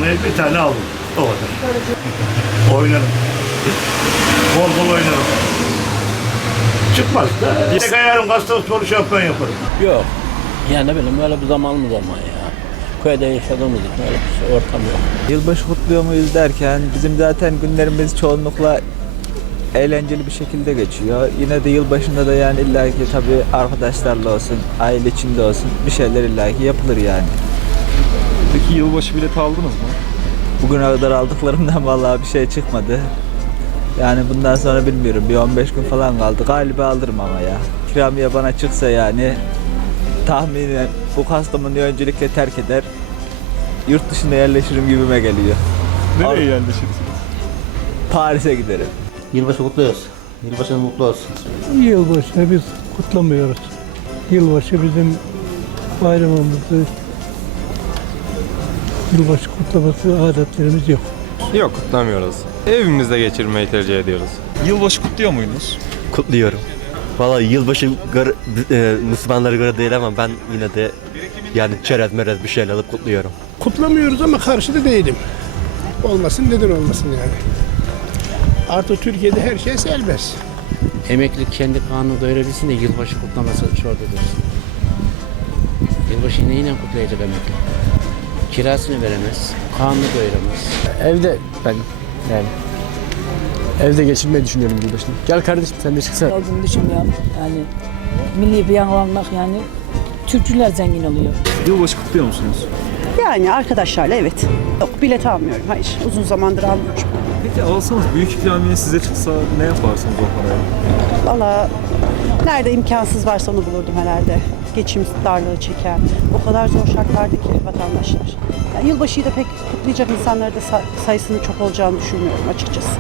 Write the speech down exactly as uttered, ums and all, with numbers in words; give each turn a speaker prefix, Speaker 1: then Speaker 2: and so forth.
Speaker 1: almayı bir tane aldım. O kadar. Oynarım. Bol bol oynarım. Çıkmaz da. Bir kayarım, gazete sporu şampiyon yaparım.
Speaker 2: Yok. Yani ne bileyim öyle bir zamanımız ama ya. Köyde yaşadığımız için öyle bir şey, ortam yok.
Speaker 3: Yılbaşı kutluyor muyuz derken bizim zaten günlerimiz çoğunlukla eğlenceli bir şekilde geçiyor. Yine de yılbaşında da yani illaki tabii arkadaşlarla olsun, aile içinde olsun bir şeyler illaki yapılır yani.
Speaker 4: Peki yılbaşı bileti aldınız mı?
Speaker 3: Bugüne kadar aldıklarımdan vallahi bir şey çıkmadı. Yani bundan sonra bilmiyorum, bir on beş gün falan kaldı. Galiba alırım ama ya. İkramiye bana çıksa yani tahminen bu Kastamonu'yu öncelikle terk eder. Yurt dışına yerleşirim gibime geliyor.
Speaker 4: Nereye yerleşirsiniz?
Speaker 3: Paris'e giderim.
Speaker 5: Yılbaşı kutluyoruz. Yılbaşınız mutlu olsun.
Speaker 6: Yılbaşını biz kutlamıyoruz. Yılbaşı bizim bayramımızı, yılbaşı kutlaması adetlerimiz yok.
Speaker 7: Yok, kutlamıyoruz. Evimizde geçirmeyi tercih ediyoruz.
Speaker 4: Yılbaşı kutluyor muydunuz?
Speaker 8: Kutluyorum. Vallahi yılbaşı gar, e, Müslümanlara göre değil ama ben yine de yani çerez merez bir şeyler alıp kutluyorum.
Speaker 9: Kutlamıyoruz ama karşı da değilim. Olmasın neden olmasın yani. Artık Türkiye'de her şey serbest.
Speaker 2: Emeklilik kendi kanunu doyurabilsin de yılbaşı kutlaması şurada dursun. Yılbaşı neyle kutlayacak emekli? Kirasını veremez, kanunu doyuramaz.
Speaker 10: Evde ben yani evde geçirmeyi düşünüyorum yılbaşını. Gel kardeşim sen de çıksana.
Speaker 11: Olduğunu düşünmüyorum. Yani milli piyango almak yani Türkçüler zengin oluyor.
Speaker 4: Yılbaşı kutluyor musunuz?
Speaker 12: Yani arkadaşlarla evet. Yok bilet almıyorum. Hayır. Uzun zamandır almıyorum.
Speaker 4: Peki alsanız büyük ikramiye size çıksa ne yaparsınız o parayı?
Speaker 12: Valla nerede imkansız varsa onu bulurdum herhalde. Geçim darlığı çeken. O kadar zor şartlarda ki vatandaşlar. Yani yılbaşıyı da pek kutlayacak insanların da sayısının çok olacağını düşünmüyorum açıkçası.